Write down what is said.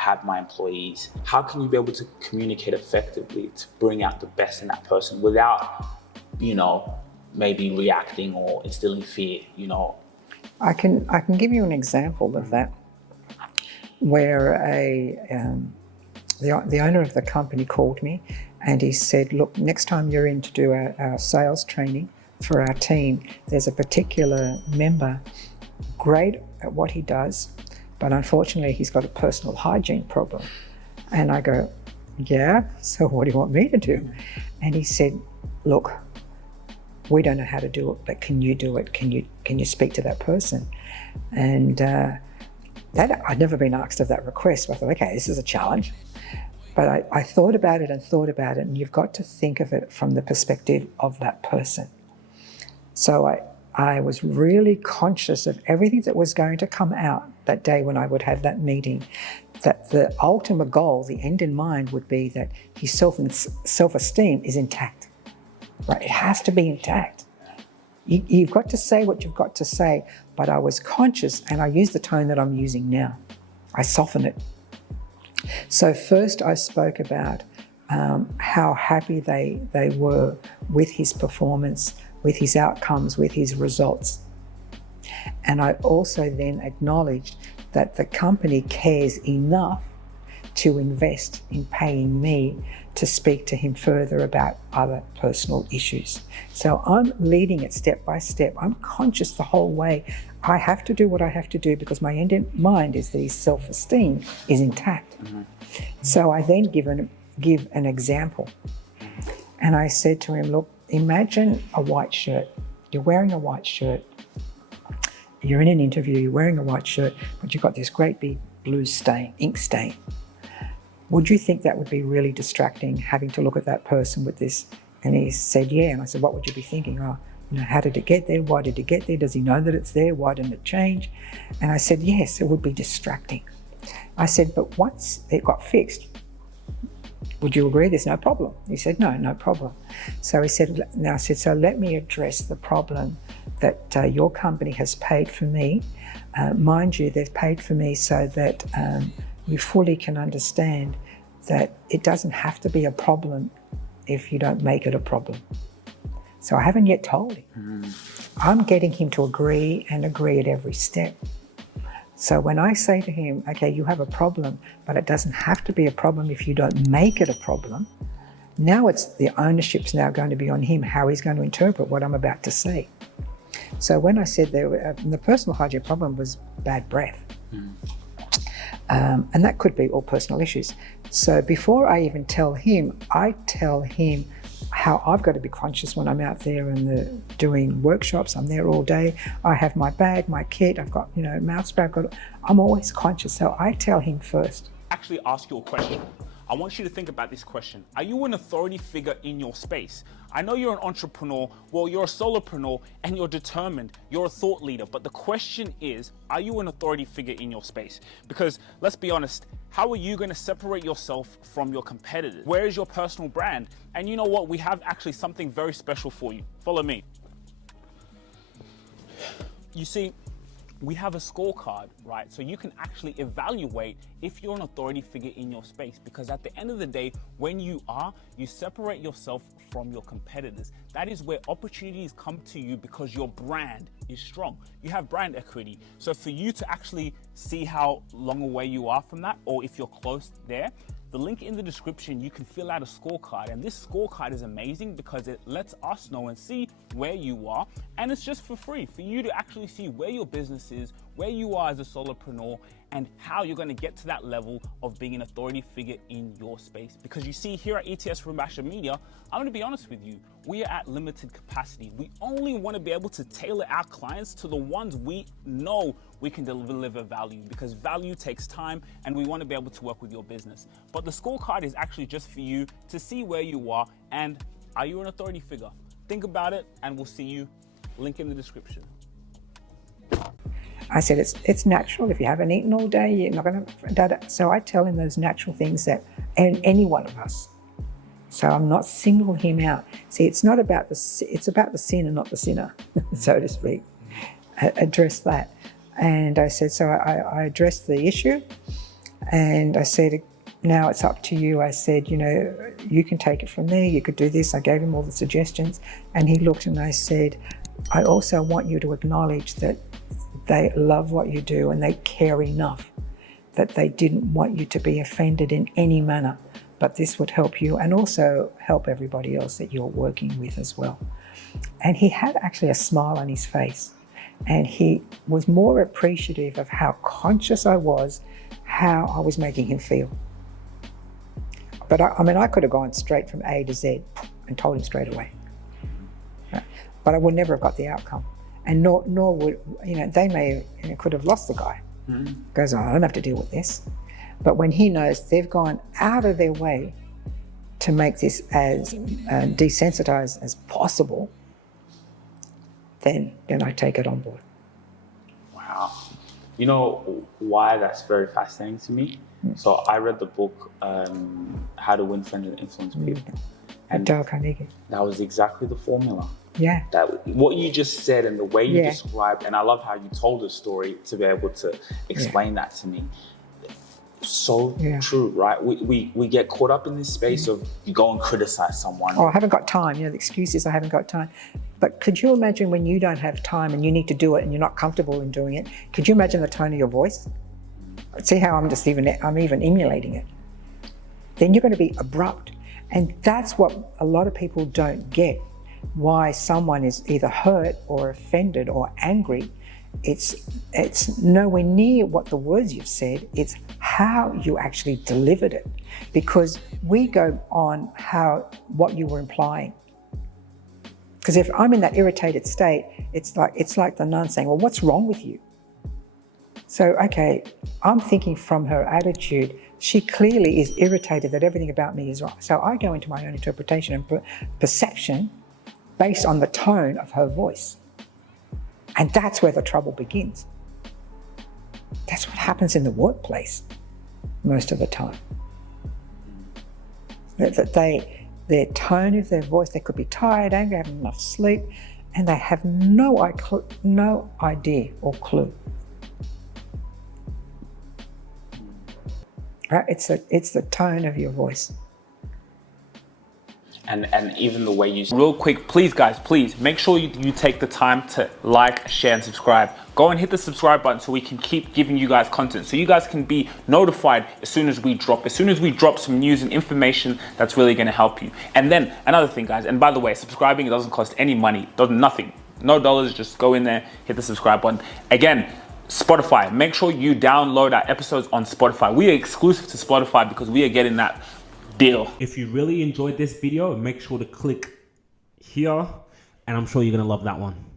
have my employees. How can you be able to communicate effectively to bring out the best in that person without, maybe reacting or instilling fear, I can give you an example of that, where the owner of the company called me and he said, look, next time you're in to do our sales training for our team, there's a particular member, great at what he does, but unfortunately he's got a personal hygiene problem. And I go, yeah, so what do you want me to do? And he said, look, we don't know how to do it, but can you do it? Can you speak to that person? And that I'd never been asked of that request. So I thought, okay, this is a challenge. But I thought about it, and you've got to think of it from the perspective of that person. So I was really conscious of everything that was going to come out that day when I would have that meeting, that the ultimate goal, the end in mind, would be that his self-esteem is intact. Right? It has to be intact. You've got to say what you've got to say, but I was conscious, and I use the tone that I'm using now. I soften it. So first I spoke about how happy they were with his performance, with his outcomes, with his results. And I also then acknowledged that the company cares enough to invest in paying me to speak to him further about other personal issues. So I'm leading it step by step. I'm conscious the whole way. I have to do what I have to do because my end in mind is that his self-esteem is intact. Mm-hmm. So I then give an example. And I said to him, look, imagine a white shirt. You're wearing a white shirt. You're in an interview, you're wearing a white shirt, but you've got this great big blue stain, ink stain. Would you think that would be really distracting, having to look at that person with this? And he said, yeah. And I said, what would you be thinking? Oh, how did it get there? Why did it get there? Does he know that it's there? Why didn't it change? And I said, yes, it would be distracting. I said, but once it got fixed, would you agree there's no problem? He said, no problem. So he said, now I said, so let me address the problem that your company has paid for me. Mind you, they've paid for me so that you fully can understand that it doesn't have to be a problem if you don't make it a problem. So I haven't yet told him. I'm getting him to agree and agree at every step. So when I say to him, okay, you have a problem, but it doesn't have to be a problem if you don't make it a problem, now it's the ownership's now going to be on him, how he's going to interpret what I'm about to say. So when I said the personal hygiene problem was bad breath, and that could be all personal issues. So before I even tell him, I tell him how I've got to be conscious when I'm out there and doing workshops. I'm there all day. I have my bag, my kit. I've got mouth spray. I'm always conscious. So I tell him first. Actually, ask you a question. I want you to think about this question. Are you an authority figure in your space? I know you're an entrepreneur, well, you're a solopreneur and you're determined, you're a thought leader. But the question is, are you an authority figure in your space? Because let's be honest, how are you going to separate yourself from your competitors? Where is your personal brand? And you know what? We have actually something very special for you. Follow me. You see, we have a scorecard, right? So you can actually evaluate if you're an authority figure in your space, because at the end of the day, when you separate yourself from your competitors. That is where opportunities come to you because your brand is strong. You have brand equity. So for you to actually see how long away you are from that, or if you're close there, the link in the description, you can fill out a scorecard. And this scorecard is amazing because it lets us know and see where you are. And it's just for free for you to actually see where your business is, where you are as a solopreneur, and how you're going to get to that level of being an authority figure in your space. Because you see, here at ETS Rubasha Media, I'm going to be honest with you, we are at limited capacity. We only want to be able to tailor our clients to the ones we know we can deliver value, because value takes time and we want to be able to work with your business. But the scorecard is actually just for you to see where you are and are you an authority figure? Think about it and we'll see you. Link in the description. I said, it's natural. If you haven't eaten all day, you're not going to. So I tell him those natural things that, and any one of us. So I'm not singling him out. See, it's not about it's about the sin and not the sinner, so to speak. Address that. And I said, so I addressed the issue. And I said, now it's up to you. I said, you know, you can take it from there. You could do this. I gave him all the suggestions. And he looked and I said, I also want you to acknowledge that they love what you do and they care enough that they didn't want you to be offended in any manner. But this would help you and also help everybody else that you're working with as well. And he had actually a smile on his face. And he was more appreciative of how conscious I was, how I was making him feel. But I mean, I could have gone straight from A to Z and told him straight away. But I would never have got the outcome. And nor would, you know, they may have, could have lost the guy. Goes, oh, I don't have to deal with this. But when he knows they've gone out of their way to make this as desensitized as possible, then I take it on board. Wow. You know why that's very fascinating to me? So I read the book, How to Win Friends and Influence People. And Dale Carnegie. that was exactly the formula. Yeah. That what you just said and the way you described, and I love how you told the story to be able to explain that to me. So true, right? We get caught up in this space of you go and criticize someone. Oh, I haven't got time. You know, the excuse is I haven't got time. But could you imagine when you don't have time and you need to do it and you're not comfortable in doing it? Could you imagine the tone of your voice? See how I'm even emulating it. Then you're going to be abrupt. And that's what a lot of people don't get. Why someone is either hurt or offended or angry. It's nowhere near what the words you've said, it's how you actually delivered it. Because we go on what you were implying. Because if I'm in that irritated state, it's like the nun saying, well, what's wrong with you? So, okay, I'm thinking from her attitude, she clearly is irritated that everything about me is wrong. So I go into my own interpretation and perception based on the tone of her voice. And that's where the trouble begins. That's what happens in the workplace most of the time. Their tone of their voice, they could be tired, angry, having enough sleep, and they have no idea or clue. Right? It's the tone of your voice. And even the way you... Real quick, please guys, please make sure you take the time to like, share and subscribe. Go and hit the subscribe button so we can keep giving you guys content, so you guys can be notified as soon as we drop some news and information that's really going to help you. And then another thing, guys, and by the way, subscribing, it doesn't cost any money, nothing, no dollars, just go in there, hit the subscribe button. Again, Spotify, make sure you download our episodes on Spotify. We are exclusive to Spotify because we are getting that deal. If you really enjoyed this video, make sure to click here, and I'm sure you're gonna love that one.